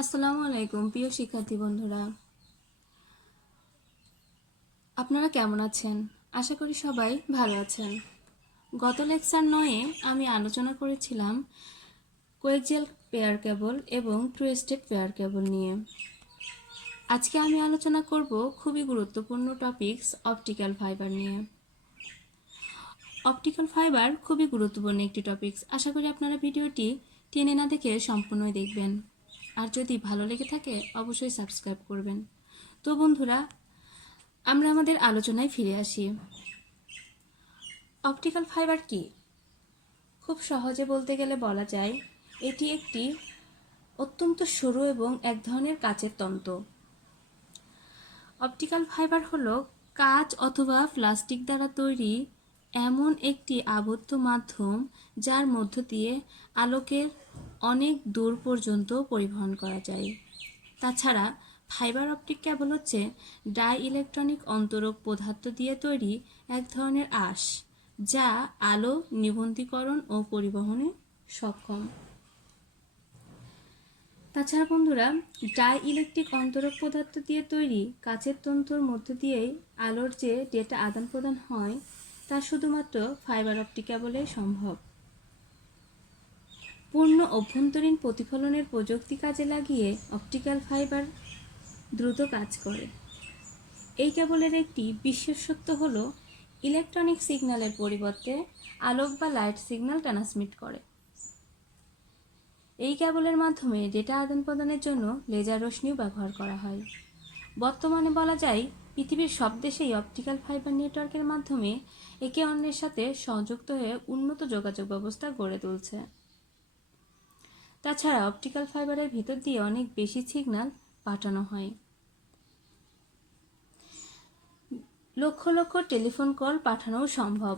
আসসালামু আলাইকুম প্রিয় শিক্ষার্থী বন্ধুরা, আপনারা কেমন আছেন? আশা করি সবাই ভালো আছেন। গত লেকচার 9-এ আমি আলোচনা করেছিলাম কোয়েক্সিয়াল পেয়ার কেবল এবং ট্রু স্টেট পেয়ার কেবল নিয়ে। আজকে আমি আলোচনা করব খুবই গুরুত্বপূর্ণ টপিকস অপটিক্যাল ফাইবার নিয়ে। অপটিক্যাল ফাইবার খুবই গুরুত্বপূর্ণ একটি টপিকস। আশা করি আপনারা ভিডিওটি টেনে না দেখে সম্পূর্ণই দেখবেন। আর যদি ভালো লেগে থাকে অবশ্যই সাবস্ক্রাইব করবেন। তো বন্ধুরা, আমরা আমাদের আলোচনায় ফিরে আসি। অপটিক্যাল ফাইবার কি? খুব সহজে বলতে গেলে বলা যায় এটি একটি অত্যন্ত সরু এবং এক ধরনের কাচের তন্তু। অপটিক্যাল ফাইবার হলো কাঁচ অথবা প্লাস্টিক দ্বারা তৈরি এমন একটি আবদ্ধ মাধ্যম যার মধ্য দিয়ে আলোকের অনেক দূর পর্যন্ত পরিবহন করা যায়। তাছাড়া ফাইবার অপটিক কেবল হচ্ছে ডাই ইলেকট্রনিক অন্তরক পদার্থ দিয়ে তৈরি এক ধরনের আঁশ যা আলো নিবন্ধীকরণ ও পরিবহনে সক্ষম। তাছাড়া বন্ধুরা, ডাই ইলেকট্রিক অন্তরক পদার্থ দিয়ে তৈরি কাচের তন্তুর মধ্য দিয়েই আলোর যে ডেটা আদান প্রদান হয় তা শুধুমাত্র ফাইবার অপটিক কেবলেই সম্ভব। পূর্ণ অভ্যন্তরীণ প্রতিফলনের প্রযুক্তি কাজে লাগিয়ে অপটিক্যাল ফাইবার দ্রুত কাজ করে। এই কেবলের একটি বিশেষত্ব হলো ইলেকট্রনিক সিগন্যালের পরিবর্তে আলোক বা লাইট সিগন্যাল ট্রান্সমিট করে। এই কেবলের মাধ্যমে ডেটা আদান প্রদানের জন্য লেজার রশ্মিও ব্যবহার করা হয়। বর্তমানে বলা যায় পৃথিবীর সব দেশেই অপটিক্যাল ফাইবার নেটওয়ার্কের মাধ্যমে একে অন্যের সাথে সংযুক্ত হয়ে উন্নত যোগাযোগ ব্যবস্থা গড়ে তুলছে। তাছাড়া অপটিক্যাল ফাইবারের ভিতর দিয়ে অনেক বেশি সিগন্যাল পাঠানো হয়। লক্ষ লক্ষ টেলিফোন কল পাঠানোও সম্ভব।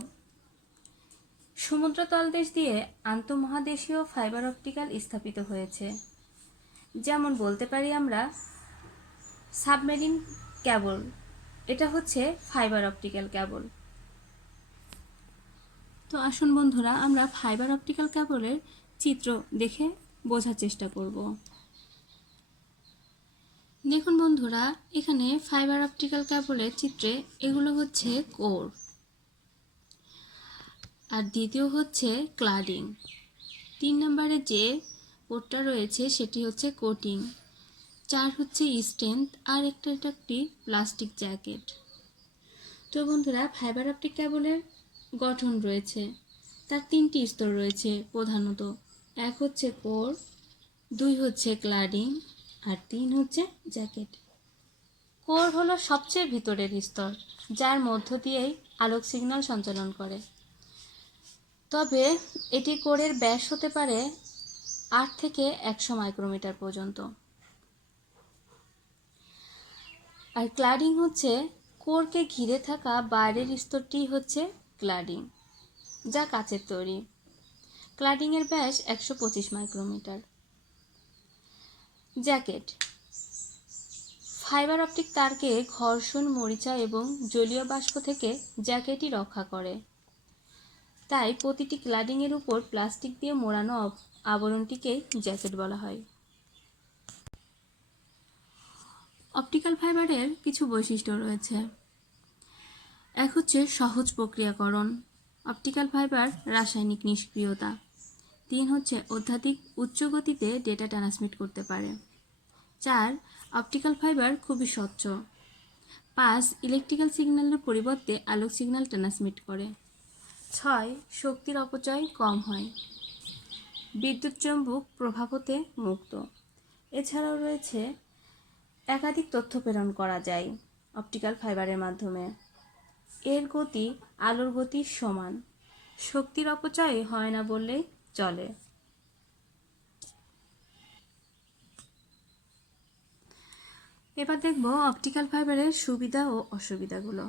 সমুদ্র তলদেশ দিয়ে আন্তঃমহাদেশীয় ফাইবার অপটিক্যাল স্থাপিত হয়েছে। যেমন বলতে পারি আমরা সাবমেরিন কেবল, এটা হচ্ছে ফাইবার অপটিক্যাল কেবল। তো আসুন বন্ধুরা, আমরা ফাইবার অপটিক্যাল কেবলের চিত্র দেখে বোঝার চেষ্টা করব। দেখুন বন্ধুরা, এখানে ফাইবার অপটিক্যাল কেবলের চিত্রে এগুলো হচ্ছে কোর, আর দ্বিতীয় হচ্ছে ক্লাডিং। 3 নম্বরে যে কোডটা রয়েছে সেটি হচ্ছে কোটিং, 4 হচ্ছে স্ট্রেংথ, আর এটা একটি প্লাস্টিক জ্যাকেট। তো বন্ধুরা, ফাইবার অপটিক কেবলের গঠন রয়েছে, তার 3টি স্তর রয়েছে প্রধানত। 1 হচ্ছে কোর, 2 হচ্ছে ক্লাডিং, আর 3 হচ্ছে জ্যাকেট। কোর হলো সবচেয়ে ভিতরের স্তর, যার মধ্য দিয়েই আলোক সিগন্যাল সঞ্চালন করে। তবে এটি কোরের ব্যাস হতে পারে 8 থেকে 100 মাইক্রোমিটার পর্যন্ত। আর ক্লাডিং হচ্ছে কোরকে ঘিরে থাকা বাইরের স্তরটি হচ্ছে ক্লাডিং, যা কাচের তৈরি। ক্লাডিংয়ের ব্যাস 125 মাইক্রোমিটার। জ্যাকেট ফাইবার অপটিক তারকে ঘর্ষণ, মরিচা এবং জলীয় বাষ্প থেকে জ্যাকেটই রক্ষা করে। তাই প্রতিটি ক্লাডিংয়ের উপর প্লাস্টিক দিয়ে মোড়ানো আবরণটিকেই জ্যাকেট বলা হয়। অপটিক্যাল ফাইবারের কিছু বৈশিষ্ট্য রয়েছে। 1 হচ্ছে সহজ প্রক্রিয়াকরণ, অপটিক্যাল ফাইবার রাসায়নিক নিষ্ক্রিয়তা। 3 হচ্ছে অত্যাধিক উচ্চ গতিতে ডেটা ট্রান্সমিট করতে পারে। 4 অপটিক্যাল ফাইবার খুবই স্বচ্ছ। 5 ইলেকট্রিক্যাল সিগন্যালের পরিবর্তে আলোক সিগন্যাল ট্রান্সমিট করে। 6 শক্তির অপচয় কম হয়। বিদ্যুৎ চৌম্বক প্রভাব হতে মুক্ত। এছাড়াও রয়েছে একাধিক তথ্য প্রেরণ করা যায় অপটিক্যাল ফাইবারের মাধ্যমে। এর গতি আলোর গতির সমান। শক্তির অপচয় হয় না বললেই চলে। এবার দেখব অপটিক্যাল ফাইবারের সুবিধা ও অসুবিধাগুলো।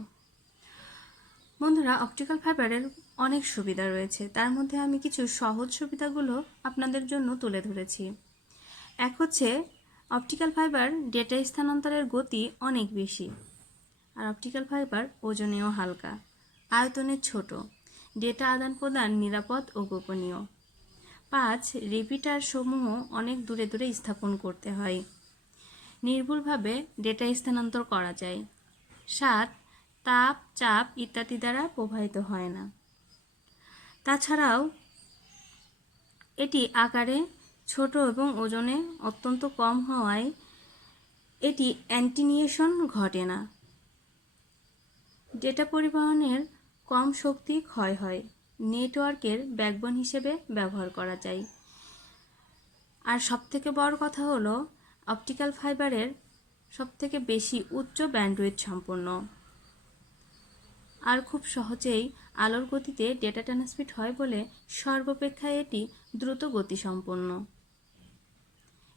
বন্ধুরা, অপটিক্যাল ফাইবারের অনেক সুবিধা রয়েছে, তার মধ্যে আমি কিছু সহজ সুবিধাগুলো আপনাদের জন্য তুলে ধরেছি। 1 হচ্ছে অপটিক্যাল ফাইবার ডেটা স্থানান্তরের গতি অনেক বেশি। আর অপটিক্যাল ফাইবার ওজনেও হালকা, আয়তনে ছোট, ডেটা আদান প্রদান নিরাপদ ও গোপনীয়। 5 রিপিটার সমূহ অনেক দূরে দূরে স্থাপন করতে হয়। নির্ভুলভাবে ডেটা স্থানান্তর করা যায়। 7 তাপ, চাপ ইত্যাদি দ্বারা প্রভাবিত হয় না। তাছাড়াও এটি আকারে ছোট এবং ওজনে অত্যন্ত কম হওয়ায় এটি অ্যান্টিনিয়েশন ঘটে না। ডেটা পরিবহনের কম শক্তি ক্ষয় হয়। নেটওয়ার্কের ব্যাকবোন হিসেবে ব্যবহার করা যায়। আর সবথেকে বড় কথা হলো অপটিক্যাল ফাইবারের সবথেকে বেশি উচ্চ ব্যান্ডউইথ সম্পন্ন, আর খুব সহজেই আলোর গতিতে ডেটা ট্রান্সমিট হয় বলে সর্বাপেক্ষা এটি দ্রুত গতিসম্পন্ন।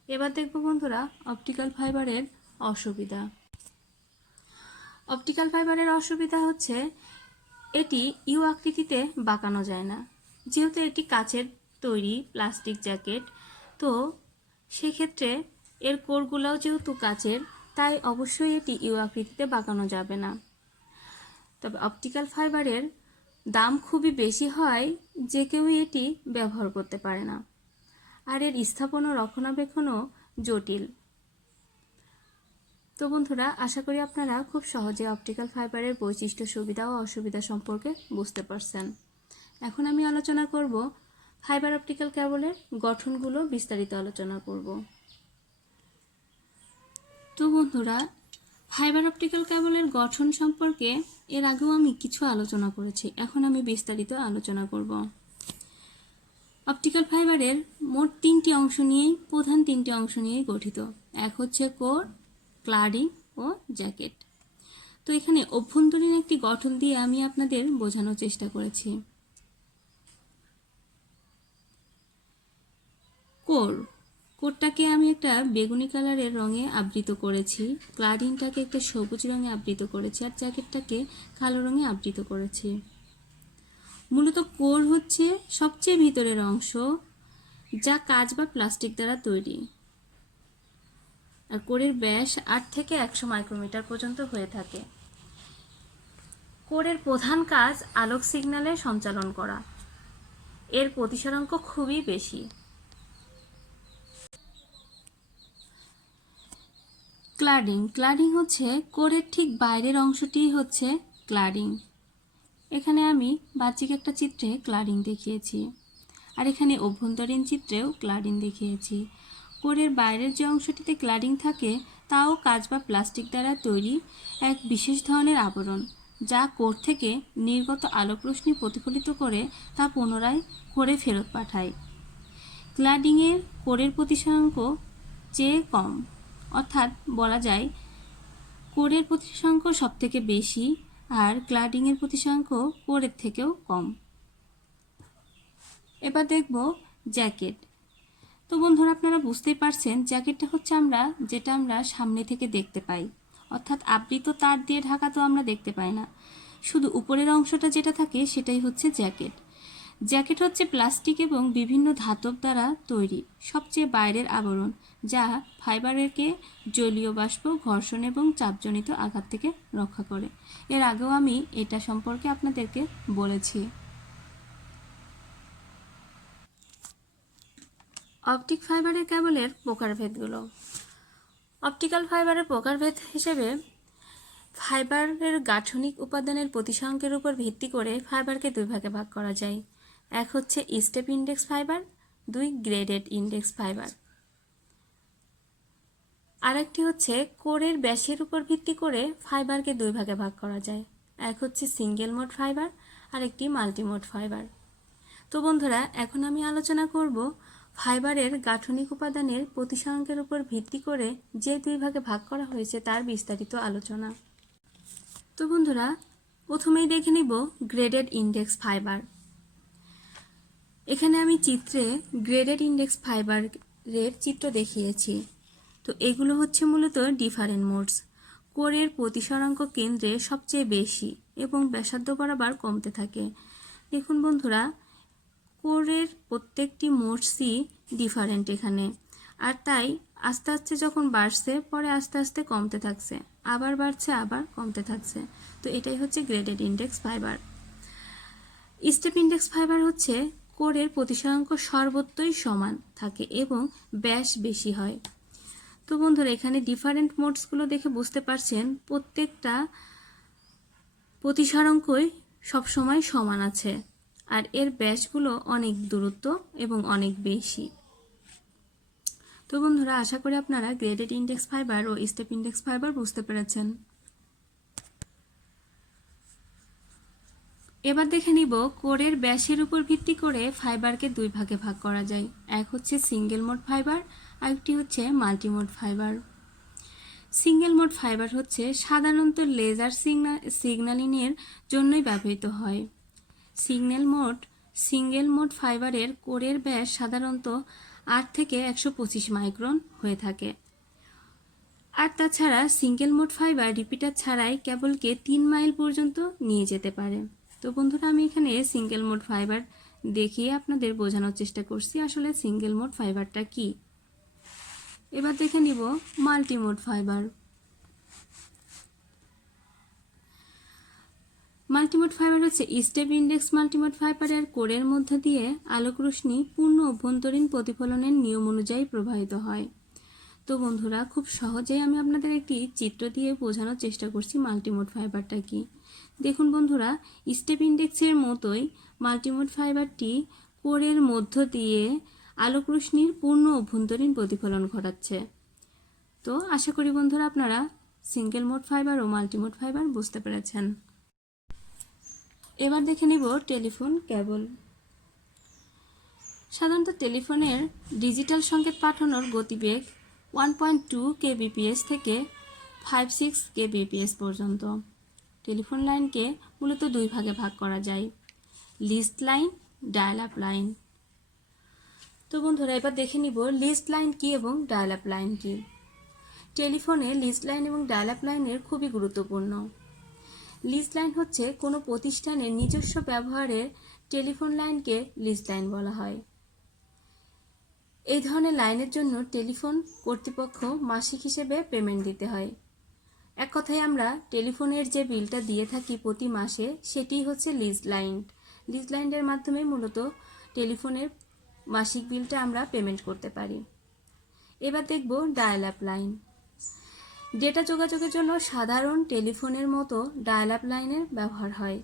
এবার দেখব বন্ধুরা অপটিক্যাল ফাইবারের অসুবিধা। অপটিক্যাল ফাইবারের অসুবিধা হচ্ছে এটি ইউ আকৃতিতে বাঁকানো যায় না। যেহেতু এটি কাচের তৈরি প্লাস্টিক জ্যাকেট, তো সেক্ষেত্রে এর কোরগুলোও যেহেতু কাচের, তাই অবশ্যই এটি ইউ আকৃতিতে বাঁকানো যাবে না। তবে অপটিক্যাল ফাইবারের দাম খুবই বেশি হয় যে কেউই এটি ব্যবহার করতে পারে না, আর এর স্থাপন ও রক্ষণাবেক্ষণও জটিল। তো বন্ধুরা, আশা করি আপনারা খুব সহজে অপটিক্যাল ফাইবারের বৈশিষ্ট্য, সুবিধা ও অসুবিধা সম্পর্কে বুঝতে পারছেন। এখন আমি আলোচনা করব ফাইবার অপটিক্যাল কেবলের গঠনগুলো, বিস্তারিত আলোচনা করব। তো বন্ধুরা, ফাইবার অপটিক্যাল কেবলের গঠন সম্পর্কে এর আগেও আমি কিছু আলোচনা করেছি, এখন আমি বিস্তারিত আলোচনা করব। অপটিক্যাল ফাইবারের মোট প্রধান তিনটি অংশ নিয়েই গঠিত। এক হচ্ছে কোর, ক্লাডিং ও জ্যাকেট। তো এখানে অভ্যন্তরীণ একটি গঠন দিয়ে আমি আপনাদের বোঝানোর চেষ্টা করেছি। কোরটাকে আমি একটা বেগুনি কালারের রঙে আবৃত করেছি, ক্লাডিংটাকে একটা সবুজ রঙে আবৃত করেছি, আর জ্যাকেটটাকে কালো রঙে আবৃত করেছি। মূলত কোর হচ্ছে সবচেয়ে ভিতরের অংশ, যা কাঁচ বা প্লাস্টিক দ্বারা তৈরি, আর কোরের ব্যাস 8 থেকে 100 মাইক্রোমিটার পর্যন্ত হয়ে থাকে। কোরের প্রধান কাজ আলোক সিগন্যালের সঞ্চালন করা। এর প্রতিসরাঙ্ক খুবই বেশি। ক্লাডিং হচ্ছে কোরের ঠিক বাইরের অংশটি হচ্ছে ক্লাডিং। এখানে আমি বাহ্যিক একটা চিত্রে ক্লাডিং দেখিয়েছি, আর এখানে অভ্যন্তরীণ চিত্রেও ক্লাডিং দেখিয়েছি। কোরের বাইরের যে অংশটিতে ক্লাডিং থাকে তাও কাঁচ বা প্লাস্টিক দ্বারা তৈরি এক বিশেষ ধরনের আবরণ, যা কোর থেকে নির্গত আলোক রশ্মি প্রতিফলিত করে তা পুনরায় কোরে ফেরত পাঠায়। ক্লাডিংয়ের কোরের প্রতিসরাঙ্ক চেয়ে কম, অর্থাৎ বলা যায় কোরের প্রতিসরাঙ্ক সব থেকে বেশি আর ক্লাডিংয়ের প্রতিসরাঙ্ক কোরের থেকেও কম। এবার দেখব জ্যাকেট। তো বন্ধুরা, আপনারা বুঝতেই পারছেন জ্যাকেটটা হচ্ছে যেটা আমরা সামনে থেকে দেখতে পাই, অর্থাৎ আবৃত তার দিয়ে ঢাকা তো আমরা দেখতে পাই না, শুধু উপরের অংশটা যেটা থাকে সেটাই হচ্ছে জ্যাকেট। জ্যাকেট হচ্ছে প্লাস্টিক এবং বিভিন্ন ধাতব দ্বারা তৈরি সবচেয়ে বাইরের আবরণ, যা ফাইবারকে জলীয় বাষ্প, ঘর্ষণ এবং চাপজনিত আঘাত থেকে রক্ষা করে। এর আগেও আমি এটা সম্পর্কে আপনাদেরকে বলেছি। অপটিক ফাইবারের কেবলের প্রকারভেদগুলো। অপটিক্যাল ফাইবারের প্রকারভেদ হিসেবে ফাইবারের গাঠনিক উপাদানের প্রতিসরাঙ্কের উপর ভিত্তি করে ফাইবারকে দুই ভাগে ভাগ করা যায়। এক হচ্ছে step index fibre, 2 graded index fibre. আরেকটি হচ্ছে কোরের ব্যাসের উপর ভিত্তি করে ফাইবারকে দুই ভাগে ভাগ করা যায়। এক হচ্ছে সিঙ্গেল মোড ফাইবার, আর একটি মাল্টিমোড ফাইবার। তো বন্ধুরা, এখন আমি আলোচনা করব ফাইবারের গাঠনিক উপাদানের প্রতিসরাঙ্কের উপর ভিত্তি করে যে দুই ভাগে ভাগ করা হয়েছে তার বিস্তারিত আলোচনা। তো বন্ধুরা, প্রথমেই দেখে নিব গ্রেডেড ইন্ডেক্স ফাইবার। এখানে আমি চিত্রে গ্রেডেড ইন্ডেক্স ফাইবারের চিত্র দেখিয়েছি। তো এগুলো হচ্ছে মূলত ডিফারেন্ট মোডস। কোরের প্রতিসরাঙ্ক কেন্দ্রে সবচেয়ে বেশি এবং ব্যাসার্ধ বরাবর কমতে থাকে। দেখুন বন্ধুরা, কোরের প্রত্যেকটি মোডসই ডিফারেন্ট এখানে, আর তাই আস্তে আস্তে যখন বাড়ছে পরে আস্তে আস্তে কমতে থাকছে, আবার বাড়ছে আবার কমতে থাকছে। তো এটাই হচ্ছে graded index fibre. Step index fibre হচ্ছে কোরের প্রতিসরাঙ্ক সর্বত্রই সমান থাকে এবং ব্যাস বেশি হয়। তো বন্ধুরা, এখানে ডিফারেন্ট মোডসগুলো দেখে বুঝতে পারছেন প্রত্যেকটা প্রতিসরাঙ্কই সবসময় সমান আছে, আর এর ব্যাসগুলো অনেক দূরত্ব এবং অনেক বেশি। তো বন্ধুরা, আশা করি আপনারা গ্রেডেড ইন্ডেক্স ফাইবার ও স্টেপ ইন্ডেক্স ফাইবার বুঝতে পেরেছেন। এবার দেখে নিব কোরের ব্যাসের উপর ভিত্তি করে ফাইবারকে দুই ভাগে ভাগ করা যায়। এক হচ্ছে সিঙ্গেল মোড ফাইবার, আরেকটি হচ্ছে multimode fibre. Single mode fibre হচ্ছে সাধারণত লেজার সিগন্যালিংয়ের জন্যই ব্যবহৃত হয়। সিঙ্গেল মোড ফাইবারের কোরের ব্যাস সাধারণত 8 থেকে 125 মাইক্রন হয়ে থাকে। আর তাছাড়া সিঙ্গেল মোড ফাইবার রিপিটার ছাড়াই কেবলকে 3 মাইল পর্যন্ত নিয়ে যেতে পারে। তো বন্ধুরা, আমি এখানে সিঙ্গেল মোড ফাইবার দেখিয়ে আপনাদের বোঝানোর চেষ্টা করছি আসলে সিঙ্গেল মোড ফাইবারটা কি। এবার দেখে নিব মাল্টিমোড ফাইবার। মাল্টিমোড ফাইবার হচ্ছে স্টেপ ইন্ডেক্স মাল্টিমোড ফাইবারের কোরের মধ্য দিয়ে আলোক রশ্মি পূর্ণ অভ্যন্তরীণ প্রতিফলনের নিয়ম অনুযায়ী প্রবাহিত হয়। তো বন্ধুরা, খুব সহজেই আমি আপনাদের একটি চিত্র দিয়ে বোঝানোর চেষ্টা করছি মাল্টিমোড ফাইবারটা কি। দেখুন বন্ধুরা, স্টেপ ইন্ডেক্সের মতোই মাল্টিমোড ফাইবারটি কোরের মধ্য দিয়ে আলোক রশ্মির পূর্ণ অভ্যন্তরীণ প্রতিফলন ঘটাচ্ছে। তো আশা করি বন্ধুরা আপনারা সিঙ্গেল মোড ফাইবার ও মাল্টিমোড ফাইবার বুঝতে পেরেছেন। এবার দেখে নিব টেলিফোন কেবল। সাধারণত টেলিফোনের ডিজিটাল সংকেত পাঠানোর গতিবেগ 1.2 kbps থেকে 5-6 kbps পর্যন্ত। টেলিফোন লাইনকে মূলত দুই ভাগে ভাগ করা যায়, list line, dial up line. তো বন্ধুরা, এবার দেখে নিব লিস্ট লাইন কি এবং ডায়াল আপ লাইন কি। টেলিফোনে লিস্ট লাইন এবং ডায়াল আপ লাইনের খুবই গুরুত্বপূর্ণ। লিস্ট লাইন হচ্ছে কোনো প্রতিষ্ঠানের নিজস্ব ব্যবহারের টেলিফোন লাইনকে লিস্ট লাইন বলা হয়। এই ধরনের লাইনের জন্য টেলিফোন কর্তৃপক্ষ মাসিক হিসেবে পেমেন্ট দিতে হয়। এক কথায় আমরা টেলিফোনের যে বিলটা দিয়ে থাকি প্রতি মাসে, সেটি হচ্ছে লিস্ট লাইন। লিস্ট লাইনের মাধ্যমে মূলত টেলিফোনের মাসিক বিলটা আমরা পেমেন্ট করতে পারি। এবার দেখব ডায়াল আপ লাইন। ডেটা যোগাযোগের জন্য সাধারণ টেলিফোনের মতো ডায়াল আপ লাইনের ব্যবহার হয়।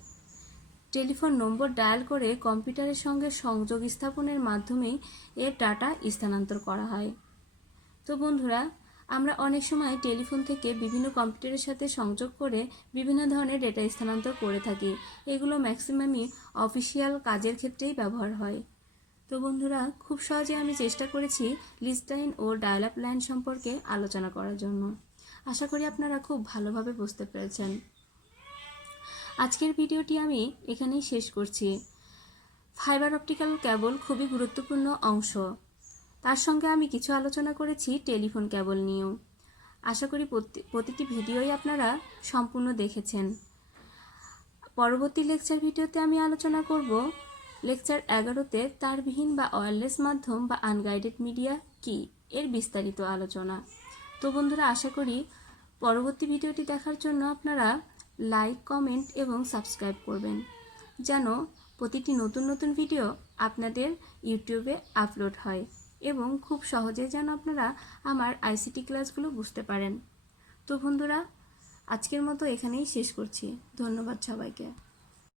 টেলিফোন নম্বর ডায়াল করে কম্পিউটারের সঙ্গে সংযোগ স্থাপনের মাধ্যমেই এর ডাটা স্থানান্তর করা হয়। তো বন্ধুরা, আমরা অনেক সময় টেলিফোন থেকে বিভিন্ন কম্পিউটারের সাথে সংযোগ করে বিভিন্ন ধরনের ডেটা স্থানান্তর করে থাকি। এগুলো ম্যাক্সিমামই অফিসিয়াল কাজের ক্ষেত্রেই ব্যবহার হয়। তো বন্ধুরা, খুব সহজে আমি চেষ্টা করেছি লিস্ট লাইন ও ডায়াল আপ লাইন সম্পর্কে আলোচনা করার জন্য। আশা করি আপনারা খুব ভালোভাবে বুঝতে পেরেছেন। আজকের ভিডিওটি আমি এখানেই শেষ করছি। ফাইবার অপটিক্যাল কেবল খুবই গুরুত্বপূর্ণ অংশ। তার সঙ্গে আমি কিছু আলোচনা করেছি টেলিফোন কেবল নিয়েও। আশা করি প্রতিটি ভিডিওই আপনারা সম্পূর্ণ দেখেছেন। পরবর্তী লেকচার ভিডিওতে আমি আলোচনা করব লেকচার 11তে তারবিহীন বা ওয়্যারলেস মাধ্যম বা আনগাইডেড মিডিয়া কি, এর বিস্তারিত আলোচনা। তো বন্ধুরা, আশা করি পরবর্তী ভিডিওটি দেখার জন্য আপনারা লাইক, কমেন্ট এবং সাবস্ক্রাইব করবেন, যেন প্রতিটি নতুন নতুন ভিডিও আপনাদের ইউটিউবে আপলোড হয় এবং খুব সহজে যেন আপনারা আমার আইসিটি ক্লাসগুলো বুঝতে পারেন। তো বন্ধুরা, আজকের মতো এখানেই শেষ করছি। ধন্যবাদ সবাইকে।